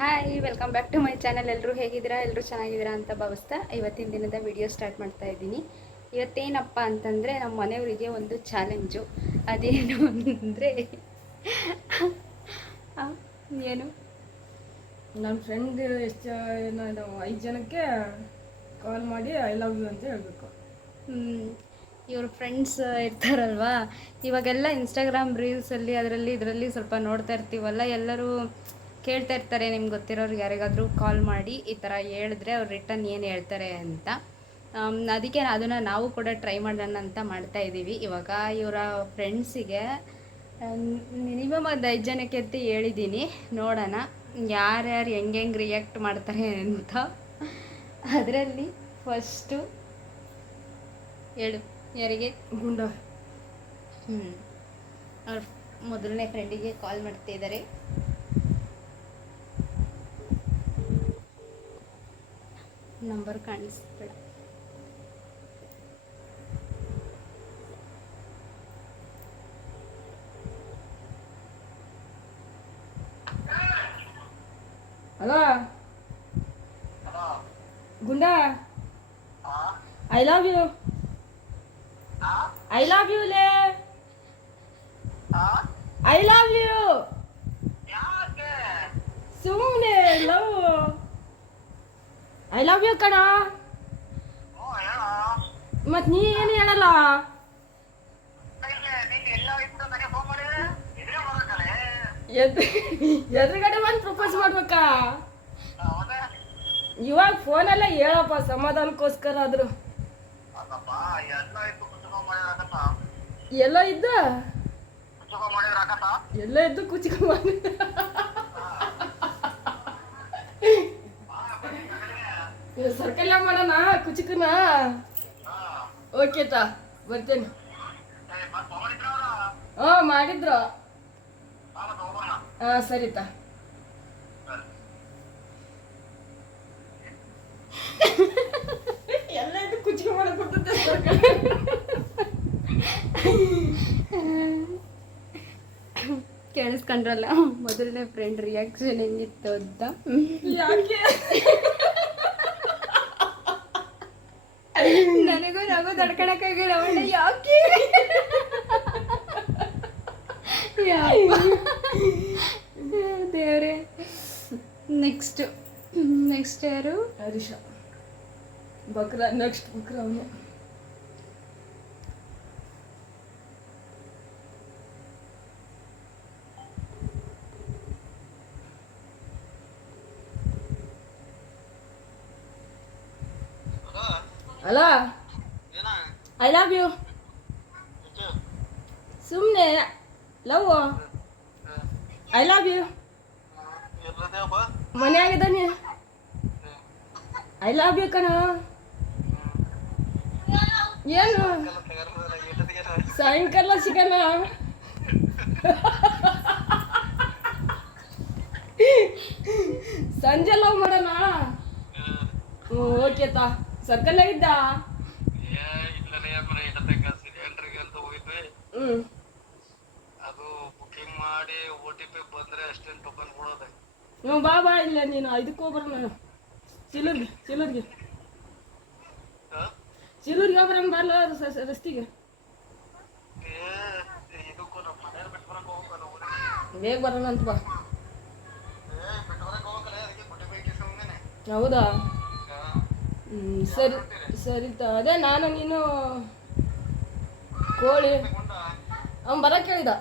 Hi welcome back to my channel. ಎಲ್ಲರೂ ಹೇಗಿದ್ದೀರಾ? ಎಲ್ಲರೂ ಚೆನ್ನಾಗಿದ್ದೀರಾ ಅಂತ ಭಾವಿಸ್ತಾ ಇವತ್ತಿನ ದಿನದ ವಿಡಿಯೋ ಸ್ಟಾರ್ಟ್ ಮಾಡ್ತಾ ಇದ್ದೀನಿ. ಇವತ್ತೇನಪ್ಪ ಅಂತಂದರೆ ನಮ್ಮ ಮನೆಯವರಿಗೆ ಒಂದು ಚಾಲೆಂಜು. ಅದೇನು ಅಂದರೆ ಏನು, ನನ್ನ ಫ್ರೆಂಡ್ ಎಷ್ಟು ಏನೋ 5 ಜನಕ್ಕೆ ಕಾಲ್ ಮಾಡಿ ಐ ಲವ್ ಯು ಅಂತ ಹೇಳಬೇಕು. ಇವ್ರ ಫ್ರೆಂಡ್ಸ್ ಇರ್ತಾರಲ್ವಾ, ಇವಾಗೆಲ್ಲ ಇನ್ಸ್ಟಾಗ್ರಾಮ್ ರೀಲ್ಸಲ್ಲಿ ಅದರಲ್ಲಿ ಇದರಲ್ಲಿ ಸ್ವಲ್ಪ ನೋಡ್ತಾ ಇರ್ತೀವಲ್ಲ, ಎಲ್ಲರೂ ಕೇಳ್ತಾ ಇರ್ತಾರೆ ನಿಮ್ಗೆ ಗೊತ್ತಿರೋರು ಯಾರಿಗಾದರೂ ಕಾಲ್ ಮಾಡಿ ಈ ಥರ ಹೇಳಿದ್ರೆ ಅವ್ರು ರಿಟರ್ನ್ ಏನು ಹೇಳ್ತಾರೆ ಅಂತ. ಅದಕ್ಕೆ ಅದನ್ನು ನಾವು ಕೂಡ ಟ್ರೈ ಮಾಡೋಣ ಅಂತ ಮಾಡ್ತಾ ಇದ್ದೀವಿ. ಇವಾಗ ಇವರ ಫ್ರೆಂಡ್ಸಿಗೆ ಮಿನಿಮಮ್ ಒಂದು 5 ಜನಕ್ಕೆ ಅಂತ ಹೇಳಿದ್ದೀನಿ. ನೋಡೋಣ ಯಾರ್ಯಾರು ಹೆಂಗೆ ರಿಯಾಕ್ಟ್ ಮಾಡ್ತಾರೆ ಅಂತ. ಅದರಲ್ಲಿ ಫಸ್ಟು ಹೇಳು, ಯಾರಿಗೆ? ಗುಂಡ. ಅವ್ರ ಮೊದಲನೇ ಫ್ರೆಂಡಿಗೆ ಕಾಲ್ ಮಾಡ್ತಿದ್ದಾರೆ. ನಂಬರ್ ಕಾಣಿಸ್ಬೇಡ. Hello Gunda, I love you. I love you ಲೇ. I love you. ಸುಮ್ಮನೆ ಲವ್. ಐ ಲವ್ ಯು ಕಣ. ಮತ್ ನೀ ಏನು ಹೇಳಲ್ಲ? ಎದುರುಗಡೆ ಬಂದು ಪ್ರಪೋಸ್ ಮಾಡ್ಬೇಕಾ? ಇವಾಗ ಫೋನೆಲ್ಲ ಹೇಳಪ್ಪ, ಸಮಾಧಾನಕ್ಕೋಸ್ಕರ ಆದ್ರು. ಎಲ್ಲ ಇದ್ದ ಎಲ್ಲ ಇದ್ದು ಕುಚಿಕ ಮಾಡಿ ಸರ್ಕಲ್ ಮಾಡೋಣ ಕುಚಿಕನ. ಓಕೆ ತಾ, ಬರ್ತೇನೆ. ಮಾಡಿದ್ರು. ಸರಿತಾ. ಎಲ್ಲ ಇದು ಕುಚಿಕ ಮಾಡಕ್ ಬರ್ತದೆ ಸರ್ಕಲ್. ಕೇಳಿಸ್ಕೊಂಡ್ರಲ್ಲ ಮೊದಲನೇ ಫ್ರೆಂಡ್ ರಿಯಾಕ್ಷನ್ ಹೆಂಗಿತ್ತು ಅಂತ. ಯಾಕೆ ನನಗೂ ನಗು ತಡ್ಕೊಳಕ್ಕಾಗಿಲ್ಲ. ಅವಳ ಯಾಕೆ ದೇವ್ರೆ. ನೆಕ್ಸ್ಟ್ ಯಾರು? ಹರೀಶ. ಬಕ್ರ. ನೆಕ್ಸ್ಟ್ ಬಕ್ರ ಅವನು. ಅಲ್ಲ, ಐ ಲವ್ ಯು. ಸುಮ್ಮನೆ ಲವ್. I love you. ಮನೆಯಾಗಿದ್ದಾನೆ. ಐ ಲವ್ ಯು ಕಣ. ಏನು ಸಾಯಂಕಾಲ ಸಿಗಲ್ಲ? ಸಂಜೆ ಲವ್ ಮಾಡೋಣ. ಓಕೆ ತಾ. ಸರ್ಕಲ್ ಆಗಿದ್ದ. ಅದು ಬುಕಿಂಗ್ ಮಾಡಿ OTP ಬಂದ್ರೆ ಅಷ್ಟೇ ಟೋಕನ್ ಕೊಡೋದು. ಬಾ ಇಲ್ಲ ನೀನು ಇದಕ್ಕೆ ಹೋಗ್ಬರೋಣ. ಚಿಲ್ಲೂರ್ಗೆ ಹೋಗ್ಬರೋಣ. ಬಾರ್ಲ ರಸ್ತಿಗೆ ಇದಕ್ಕೂ ನಮ್ಮ ಮನೆಯವ್ರು ಬಿಟ್ಟು ಬರಕ್ ಹೋಗಲ್ಲ. ಬೇಗ ಬರೋಣ ಅಂತ ಬಾ. ಬಿಟ್ಟು ಬರಕ್ ಹೋಗಲ್ಲ, ಅದಕ್ಕೆ ಬಿಟ್ಟು ಸುಮ್ಮನೆ. ಹೌದಾ? ಸರಿ ಸರಿತಾ. ಅದೇ ನಾನು ನೀನು ಕೋಳಿ ಅವ್ನು ಬರಕ್ಕೆ ಹೇಳಿದ.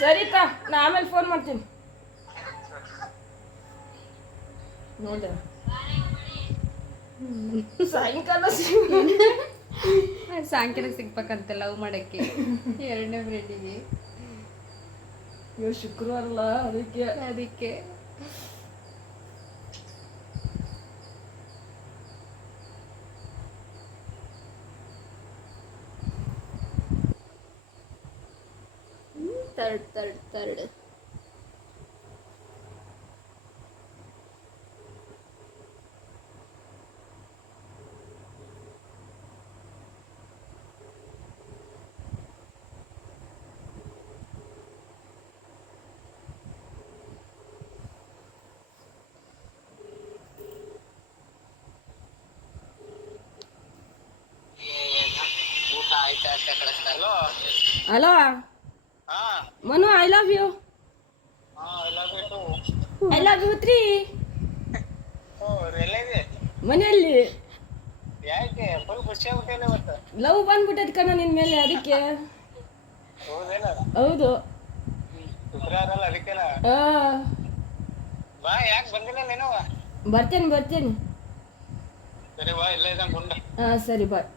ಸರಿತಾ, ನಾ ಆಮೇಲೆ ಫೋನ್ ಮಾಡ್ತೀನಿ. ನೋಡ ಸಾಯಂಕಾಲ ಸಿಗ್ಬೇಕಂತ ಲವ್ ಮಾಡಕ್ಕೆ ಎರಡನೇ ಫ್ರೆಂಡಿಗೆ. ಇವಾಗ ಶುಕ್ರವಾರ ಅಲ್ಲ, ಅದಕ್ಕೆ ತರ್ಡ್ ಹಲೋ. ಹಲೋ ಹಾ ಮನು, ಐ ಲವ್ ಯು. ಹಾ ಎಲ್ಲ ಬಿಟ್ಟು ಐ ಲವ್ ಯು 3. ಎಲ್ಲೇದಿ? ಮನೆಯಲ್ಲಿ. ಯಾಕೆ ಫುಲ್ ಖುಷಿ ಆಗ್ಬಿಟ್ಟಿಲ್ಲ ಇವತ್ತು? ಲವ್ ಬಂದ್ಬಿಟ್ಟೈತೆ ಕಣ ನಿನ್ ಮೇಲೆ, ಅದಕ್ಕೆ. ಹೌದೇನ? ಹೌದು. ಶುಕ್ರವಾರ ಅಲ್ಲ ಅದಕ್ಕೆನ? ಆ, ಬಾ, ಯಾಕೆ ಬಂದಿಲ್ಲ ನೀನು? ಬರ್ತೇನೆ. ಸರಿ ಬಾ, ಇಲ್ಲೇ ಇದ್ದಂಗೆ ಗುಂಡ. ಸರಿ ಬಾಯ್.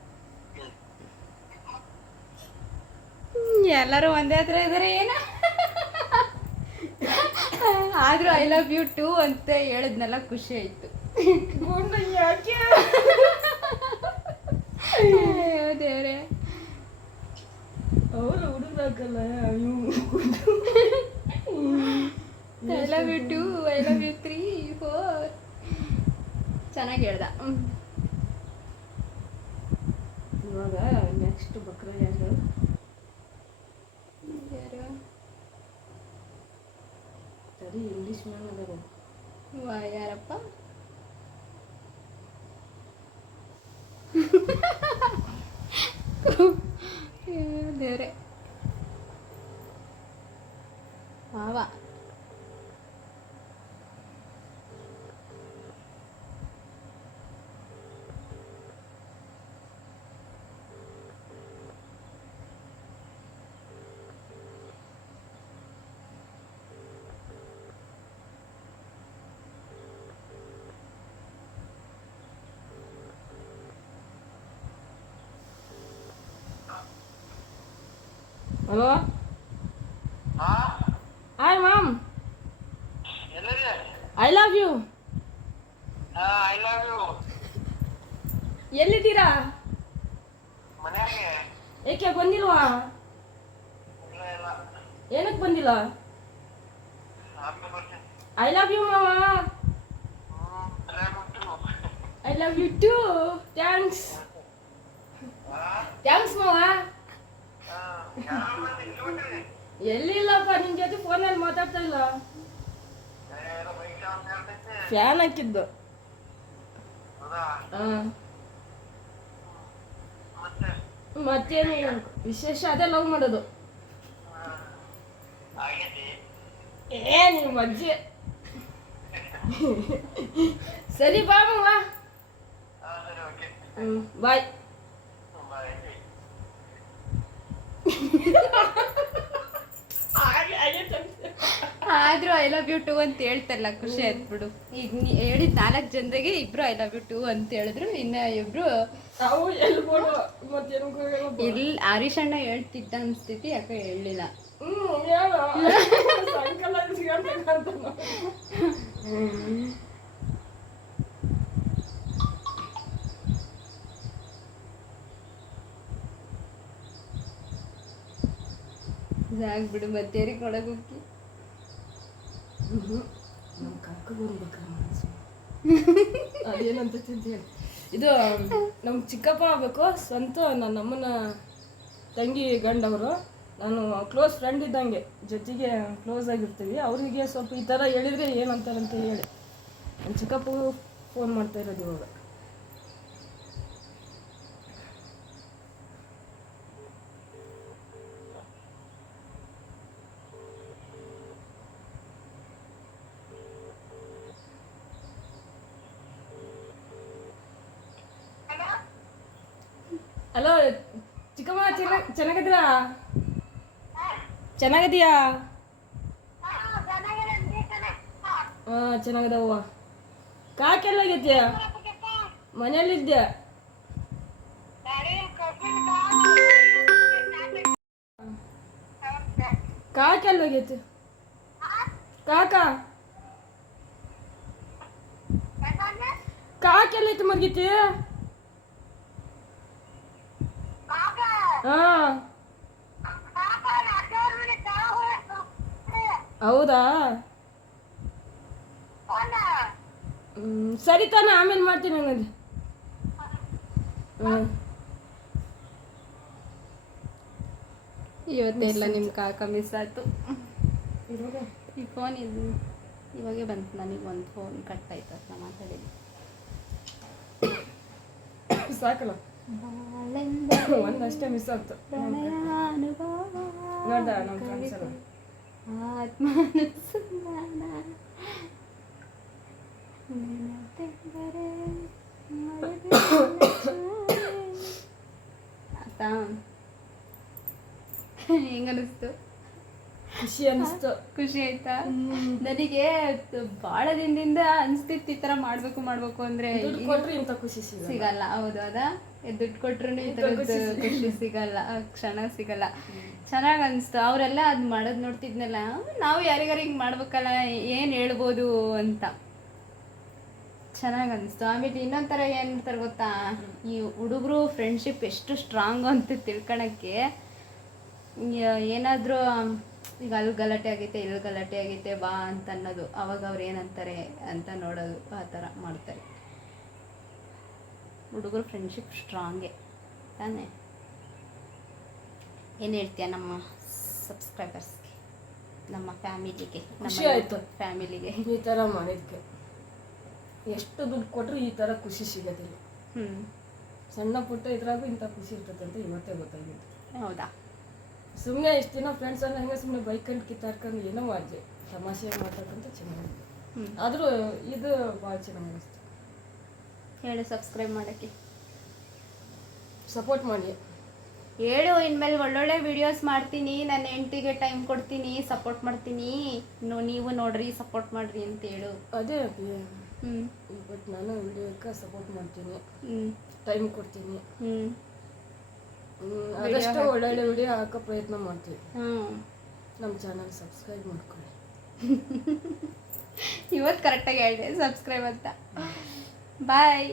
ಎಲ್ಲರೂ ಒಂದೇ ಹತ್ರ ಇದ್ದಾರೆ ಏನು. ಆದರೂ ಐ ಲವ್ ಯು ಟು ಅಂತ ಹೇಳಿದ್ನೆಲ್ಲ ಖುಷಿ ಆಯಿತು. ಗುಂಡ ಯಾಕೆ? ದೇವ್ರೆ, ಅವರು ಹುಡುಗಲ್ಲ. I love you 2, I love you 3, 4. ಚೆನ್ನಾಗಿ ಹೇಳ್ದ. ಇವಾಗ ನೆಕ್ಸ್ಟ್ ಬಕ್ರ ಯಾರು? ಸರಿ, ಇಂಗ್ಲೀಷ್ ಮ್ಯಾಮ್ ಅದಾರ. ಯಾರಪ್ಪ? ದೇವ್ರೆ, ಮಾವ. ಹಲೋ, ಹಾ ಹಾಯ್ ಮ್ಯಾಮ್, ಎಲ್ಲದಿ? I love you. ಹಾ, ಐ ಲವ್ ಯು. ಎಲ್ಲಿದ್ದೀರಾ? ಮನ್ಯಾಗೆ? ಏಕೆ ಬಂದಿಲ್ವಾ? ಇಲ್ಲ ಇಲ್ಲ, ಏನಕ್ಕೆ ಬಂದಿಲ್ಲ? ಆಮೇಲೆ ಬರ್ತೀನಿ. ಐ ಲವ್ ಯು ಮಾವ. I love you too. Thanks ಮಾವ. ಎಲ್ಲಿಲ್ಲಪ್ಪ, ನಿನ್ ಜೊತೆ ಫೋನಲ್ಲಿ ಮಾತಾಡ್ತಾ ಇಲ್ಲ. ಫ್ಯಾನ್ ಹಾಕಿದ್ದು. ಮತ್ತೇನು ವಿಶೇಷ? ಅದೇ ಲವ್ ಮಾಡೋದು. ನಿಮ್ಮ ಅಜ್ಜಿ. ಸರಿ ಬಾ ಮಾವ. ಬಾಯ್. ಆದ್ರೂ ಐ ಲವ್ ಯು 2 ಅಂತ ಹೇಳ್ತಾರಲ್ಲ, ಖುಷಿ ಆಯ್ತು ಬಿಡು. ಈಗ ಹೇಳಿದ 4 ಜನರಿಗೆ ಇಬ್ರು ಐ ಲವ್ ಯು 2 ಅಂತ ಹೇಳಿದ್ರು. ಇನ್ನ ಇಬ್ರು ನಾವು ಎಲ್ಬೋದು ಮತ್ತೇನು ಇಲ್ಲಿ ಹರೀಶ್ ಅಣ್ಣ ಹೇಳ್ತಿದ್ದ ಅನ್ಸ್ತೈತಿ, ಯಾಕೆ ಹೇಳಲಿಲ್ಲ. ಸಾಯಂಕಾಲ ಜಾಗ್ ಬಿಡು, ಮತ್ತೇರಿ ಕೊಡಕ್ ಹೋಗಿ. ನಮ್ಮ ಕರ್ಕೊಂಡ್ಬರ್ಬೇಕ ಅದೇನಂತ ಹೇಳಿ. ಇದು ನಮ್ಮ ಚಿಕ್ಕಪ್ಪ ಆಗಬೇಕು. ಸ್ವಂತ ನನ್ನ ಅಮ್ಮನ ತಂಗಿ ಗಂಡವರು. ನಾನು ಕ್ಲೋಸ್ ಫ್ರೆಂಡ್ ಇದ್ದಂಗೆ, ಜೊತೆಗೆ ಕ್ಲೋಸ್ ಆಗಿರ್ತೀವಿ. ಅವರಿಗೆ ಸ್ವಲ್ಪ ಈ ಥರ ಹೇಳಿದರೆ ಏನಂತಾರಂತ ಹೇಳಿ ನನ್ನ ಚಿಕ್ಕಪ್ಪಗೂ ಫೋನ್ ಮಾಡ್ತಾ ಇರೋದು ಇವಾಗ. ಹಲೋ ಚಿಕ್ಕಮ್ಮ, ಚೆನ್ನಾಗಿದ್ದೀರಾ? ಚೆನ್ನಾಗಿದೀಯಾ? ಹಾಂ, ಚೆನ್ನಾಗಿದವ್ವ. ಕಾಕೆಲ್ಲಾಗೈತಿ? ಮನೇಲಿದ್ದೆ. ಕಾಕೆಲ್ಲಾಗೈತಿ? ಕಾಕೆಲ್ಲೈತಿ ಮರ್ಗೈತಿ? ಹಾಂ, ಹೌದಾ? ಸರಿ ತಾನೆ, ಆಮೇಲೆ ಮಾಡ್ತೀನಿ ಹಂಗಂದ್ರೆ. ಇವತ್ತೆಲ್ಲ ನಿಮ್ಮ ಕಾಕ ಮಿಸ್ ಆಯ್ತು. ಈ ಫೋನ್ ಇದು ಇವಾಗೆ ಬಂತು ನನಗೆ. ಒಂದು ಫೋನ್ ಕಟ್ ಆಯ್ತು, ಅದನ್ನ ಮಾತಾಡಿದ್ವಿ. ಸಾಕಲ್ಲ. ಬಾಳೆಂದರೆ ಒಂದಷ್ಟೇ ಮಿಸ್ ಆಗ್ತು ಪ್ರಣಯಾನುಭವ ನೋಡ್ದ ನಮ್ಮ ಫ್ರೆಂಡ್ಸ್ ಎಲ್ಲ ಆತ್ಮಾನುಸಂಧಾನ ನೆನಪೆಂದರೆ ಆತಾ ಹೆಂಗನಿಸ್ತು? ಖುಷಿ ಅನಿಸ್ತು. ಖುಷಿ ಆಯ್ತಾ? ನನಗೆ ಭಾಳ ದಿನದಿಂದ ಅನಿಸ್ತಿತ್ತು ಈ ಥರ ಮಾಡಬೇಕು ಅಂದರೆ ದುಡ್ಡು ಕೊಟ್ರೆ ಇಂಥ ಖುಷಿ ಸಿಗಲ್ಲ. ಸಿಗಲ್ಲ. ಹೌದು ಅದಾ, ದುಡ್ಡು ಕೊಟ್ರು ಈ ಥರದ್ದು ಖುಷಿ ಸಿಗಲ್ಲ, ಕ್ಷಣ ಸಿಗಲ್ಲ. ಚೆನ್ನಾಗಿ ಅನಿಸ್ತು. ಅವರೆಲ್ಲ ಅದು ಮಾಡೋದು ನೋಡ್ತಿದ್ನಲ್ಲ, ನಾವು ಯಾರಿಗಾರು ಹಿಂಗೆ ಮಾಡ್ಬೇಕಲ್ಲ, ಏನು ಹೇಳ್ಬೋದು ಅಂತ ಚೆನ್ನಾಗಿ ಅನಿಸ್ತು. ಆಮೇಲೆ ಇನ್ನೊಂದು ಥರ ಏನು ಮಾಡ್ತಾರೆ ಗೊತ್ತಾ, ಈ ಹುಡುಗರು ಫ್ರೆಂಡ್ಶಿಪ್ ಎಷ್ಟು ಸ್ಟ್ರಾಂಗು ಅಂತ ತಿಳ್ಕೊಳಕ್ಕೆ ಏನಾದರೂ ಈಗ ಅಲ್ಲಿ ಗಲಾಟೆ ಆಗೈತೆ ಇಲ್ಲಿ ಗಲಾಟೆ ಆಗೈತೆ ಬಾ ಅಂತ ಅನ್ನೋದು, ಅವಾಗ ಅವ್ರು ಏನಂತಾರೆ ಅಂತ ನೋಡೋದು, ಆ ಥರ ಮಾಡ್ತಾರೆ. ಹುಡುಗರು ಫ್ರೆಂಡ್ಶಿಪ್ ಸ್ಟ್ರಾಂಗೇ ತಾನೇ. ಏನು ಹೇಳ್ತೀಯ ನಮ್ಮ ಸಬ್ಸ್ಕ್ರೈಬರ್ಸ್ಗೆ, ನಮ್ಮ ಫ್ಯಾಮಿಲಿಗೆ, ಖುಷಿ ಆಯ್ತು. ಫ್ಯಾಮಿಲಿಗೆ ಈ ಥರ ಮಾಡಿದ್ಕೆ ಎಷ್ಟು ದುಡ್ಡು ಕೊಟ್ಟರು ಈ ಥರ ಖುಷಿ ಸಿಗೋದಿಲ್ಲ. ಸಣ್ಣ ಪುಟ್ಟ ಇದ್ರಾಗೂ ಇಂಥ ಖುಷಿ ಇರ್ತದೆ ಅಂತ ಇವತ್ತೇ ಗೊತ್ತಾಗಿತ್ತು. ಹೌದಾ? ಸುಮ್ಮನೆ ಇಷ್ಟು ದಿನ ಫ್ರೆಂಡ್ಸ್ ಎಲ್ಲ ಹೆಂಗೆ ಸುಮ್ಮನೆ ಬೈಕಂಡು ಕಿತ್ತಾಡ್ಕೊಂಡು ಏನೋ ಮಾಡಿದೆ, ತಮಾಷೆ ಮಾತಾಡ್ಕೊಂತ ಚೆನ್ನಾಗಿದೆ. ಆದರೂ ಇದು ಭಾಳ ಚೆನ್ನಾಗಿ ಅನಿಸ್ತು. ಹೇಳು ಸಬ್ಸ್ಕ್ರೈಬ್ ಮಾಡೋಕ್ಕೆ, ಸಪೋರ್ಟ್ ಮಾಡಿ. ಹೇಳು, ಇನ್ಮೇಲೆ ಒಳ್ಳೊಳ್ಳೆ ವಿಡಿಯೋಸ್ ಮಾಡ್ತೀನಿ, ನನ್ನ ಹೆಂಡ್ತಿಗೆ ಟೈಮ್ ಕೊಡ್ತೀನಿ, ಸಪೋರ್ಟ್ ಮಾಡ್ತೀನಿ, ನೀವು ನೋಡ್ರಿ ಸಪೋರ್ಟ್ ಮಾಡ್ರಿ ಅಂತ ಹೇಳು. ಅದೇ ಹ್ಞೂ ಇವತ್ತು ನಾನು ವಿಡಿಯೋಕ್ಕೆ ಸಪೋರ್ಟ್ ಮಾಡ್ತೀನಿ, ಹ್ಞೂ ಟೈಮ್ ಕೊಡ್ತೀನಿ, ಹ್ಞೂ ಆದಷ್ಟು ಒಳ್ಳೊಳ್ಳೆ ವಿಡಿಯೋ ಹಾಕೋ ಪ್ರಯತ್ನ ಮಾಡ್ತೀವಿ. ಹ್ಞೂ ನಮ್ಮ ಚಾನಲ್ ಸಬ್ಸ್ಕ್ರೈಬ್ ಮಾಡ್ಕೊಳ್ಳಿ. ಇವತ್ತು ಕರೆಕ್ಟಾಗಿ ಹೇಳಿದೆ ಸಬ್ಸ್ಕ್ರೈಬ್ ಅಂತ. ಬಾಯ್.